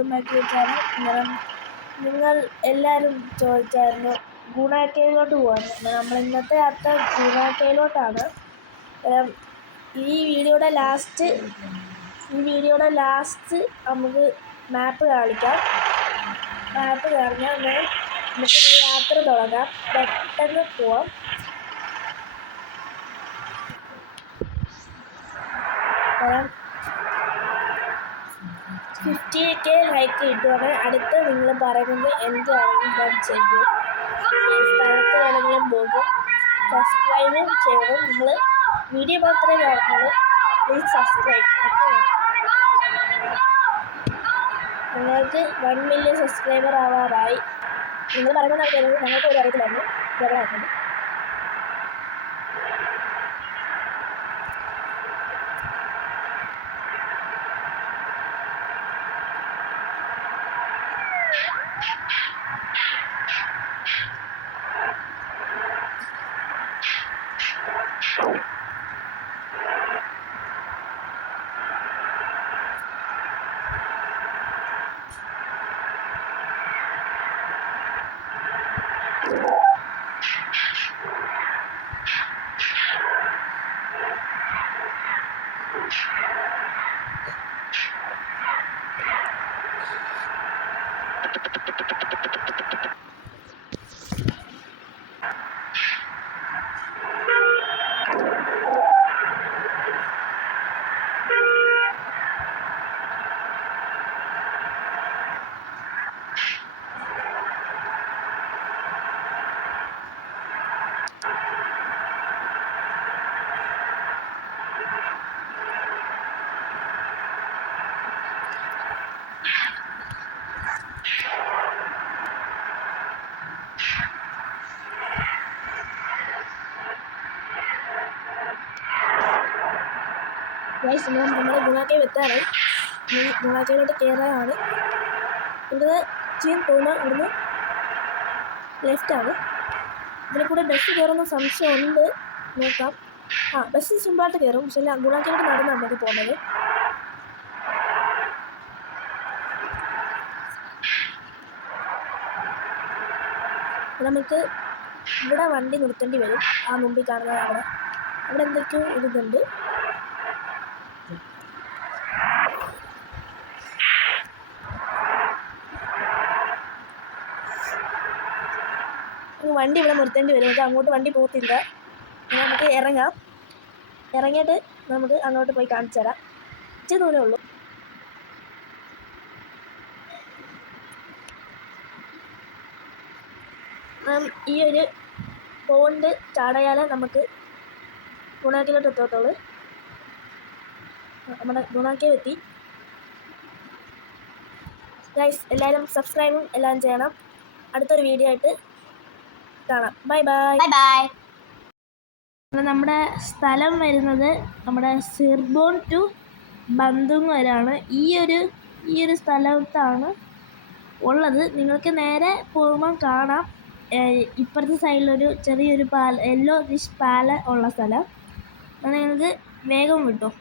ഉണ്ടാക്കി വെച്ചാണ് നിങ്ങൾ എല്ലാവരും ചോദിച്ചായിരുന്നു ഗുണാക്കേവിലോട്ട് പോകാൻ. നമ്മൾ ഇന്നത്തെ യാത്ര ഗുണാക്കേവിലോട്ടാണ്. ഈ വീഡിയോയുടെ ലാസ്റ്റ് നമുക്ക് മാപ്പ് കാണിക്കാം. മാപ്പ് കാണിക്കാം. നമുക്ക് യാത്ര തുടങ്ങാം. പെട്ടെന്ന് പോവാം. കാരണം 50K ലൈക്ക് കിട്ടുവാണ്. അടുത്ത് നിങ്ങൾ പറയുന്നത് എന്താണെങ്കിലും ഞാൻ ചെയ്യും. സ്ഥലത്ത് വേണമെങ്കിലും പോകും. സബ്സ്ക്രൈബും ചെയ്യണം. നിങ്ങൾ വീഡിയോ മാത്രമേ കാണുന്നുള്ളൂ. Please subscribe. നിങ്ങൾക്ക് 1 മില്യൺ സബ്സ്ക്രൈബർ ആവാറായി. നിങ്ങൾ പറയുന്നത് ഞങ്ങൾക്ക് ഒരു അറിയത്തില്ലായിരുന്നു. ഇതെവിടെ ആക്കുന്നത്. നമ്മുടെ ഗുണാക്കേവ് എത്താറായി. ഗുണാക്കേവിലോട്ട് കയറാനാണ്. ഇവിടുന്ന് ചെയ്യാൻ പോകുന്ന ഇവിടുന്ന് ലെഫ്റ്റാണ്. ഇതിൽ കൂടെ ബസ് കയറുന്ന സംശയമുണ്ട്. നോക്കാം. ബസ് സിമ്പിളായിട്ട് കയറും. പക്ഷേ ഗുണാക്കേവിലോട്ട് നടന്നാണ് നമുക്ക് പോകുന്നത്. നമുക്ക് ഇവിടെ വണ്ടി നിർത്തേണ്ടി വരും. ആ മുമ്പിൽ കാണുന്ന അവിടെ എന്തൊക്കെയോ ഇതുണ്ട്. വണ്ടി ഇവിടെ നിർത്തേണ്ടി വരും. നമുക്ക് അങ്ങോട്ട് വണ്ടി പോകത്തില്ല. നമുക്ക് ഇറങ്ങാം. ഇറങ്ങിയിട്ട് നമുക്ക് അങ്ങോട്ട് പോയി കാണിച്ചു തരാം. ഇച്ചിരി ദൂരമേ ഉള്ളൂ. ഈ ഒരു പോണ്ട് ചാടയാലേ നമുക്ക് ഗുണാക്കേവിലോട്ട് എത്തത്തുള്ളൂ. നമ്മുടെ ഗുണാക്കേവ് എത്തി. ഗൈസ്, എല്ലാവരും സബ്സ്ക്രൈബും എല്ലാം ചെയ്യണം. അടുത്തൊരു വീഡിയോ ആയിട്ട് കാണാം. Bye bye. നമ്മുടെ സ്ഥലം വരുന്നത് നമ്മുടെ സിർബോൺ ടു ബന്തുങ് വരെയാണ്. ഈ ഒരു സ്ഥലത്താണ് ഉള്ളത്. നിങ്ങൾക്ക് നേരെ പോകുമ്പം കാണാം. ഇപ്പുറത്തെ സൈഡിലൊരു ചെറിയൊരു യെല്ലോ ഫിഷ് പാല ഉള്ള സ്ഥലം. അത് നിങ്ങൾക്ക് വേഗം കിട്ടും.